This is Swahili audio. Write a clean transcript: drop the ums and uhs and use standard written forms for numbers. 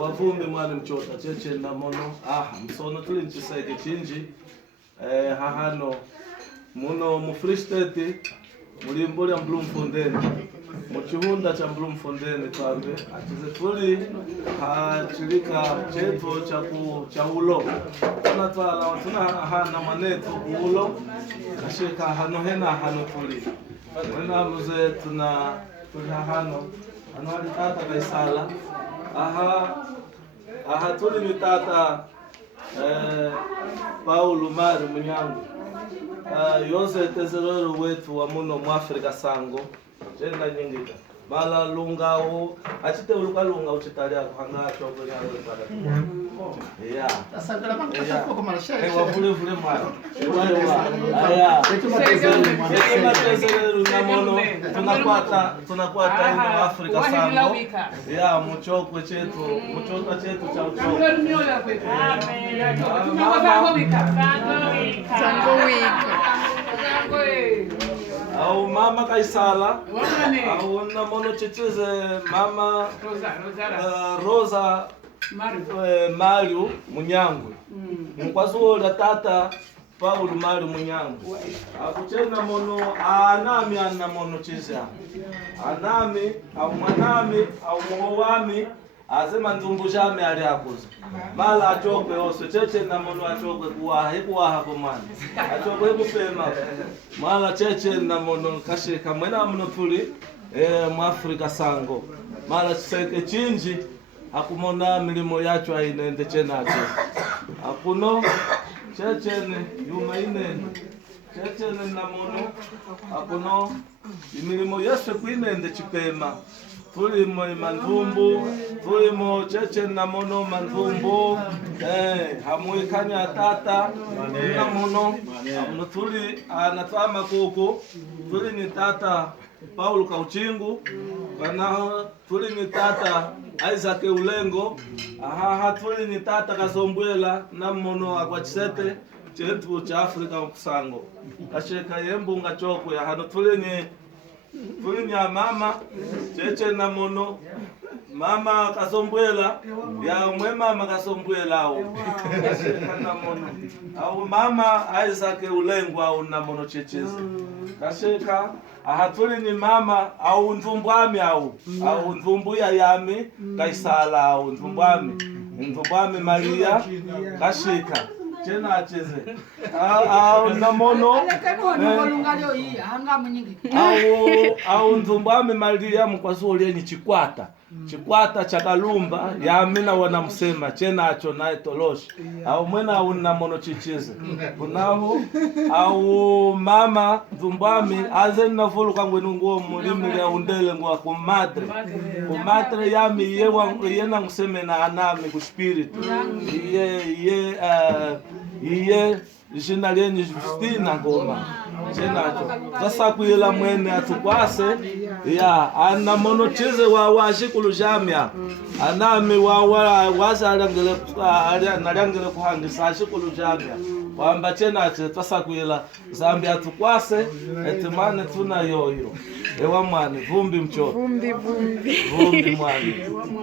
wavumbi mwana mchota cheche na mono msono tuli nchisaike chinji hahano muno mu Free State mulimbole ya Bloemfontein muchihunda cha Bloemfontein twambe atize tuli hachilika cheto cha ulo tunatwala tuna hana maneto ulo ashika hano hena hano tuli wena muze tuna hano hali tata kaisala tuli mitata Paulo Mari Munyangu yose tezerero wetu wa muno mu Afrika sango jenda nyingita bala lungao achite lunga uchitalia kuhanga choko ya para asante la banka kwa marsha vule mwana tezerero na mono tunakwata ino Afrika sango muchoko chetu cha uchoko au mama kaisala au na mono chichize mama Rosa Mario Munyangu mkwazuo la tata Paulo Mario Munyangu akuchena mono anami ana mono chiza anami au mwanami au mwowami azema ndumbu jame ali akuza mala achokwe ose cheche na mono achokwe kuwa hapo mwana achokwe kupema mala cheche na mono kashika mwena mno tuli mu Afrika sango mala seke chinji akumona milimo yacho ainende chenacho akuno cheche ne yuma inene cheche na mono akuno imilimo yose kuinende chipema tulimo mandumbu tulimo cheche na mono mandumbu hamuikanya tata na mono tuli anatama kuku tuli ni tata Paulo Kauchingu kana tuli ni tata Isaac Ulengo tuli ni tata Kasombwela na mono akwachisete chetu cha Afrika mkusango kasheka yembunga choko ya hano tuli ni mama cheche na mono mama Kasombwela ya mwe mama Kasombwela na mono au mama Isaac Ulengo au na mono checheze kasheka tuli ni mama au ndvumbwami au ndvumbu ya yami kaisala au ndvumbwami Maria kashika chena acheze na mono au ndvumbwami Maria mkwazuo lieni chikwata cha Kalumba yamina wana msema chena acho nae toloshi au mwena au na mono chichize kunaho au mama ndvumbwami aze nafulu kangwe nguo mulimi ya undele ngwa kumatre yami yena mseme na anami ku spirit iye jina lenye Justina Ngoma chenacho sasa kuyela mwene atukwase ana mono cheze wa shikulu jamia anami waza alangele kuhangisa shikulu jamia wamba chenacho sasa kuyela Zambia atukwase etimane tuna yoyo ewa mwani vumbi mchoto vumbi mwani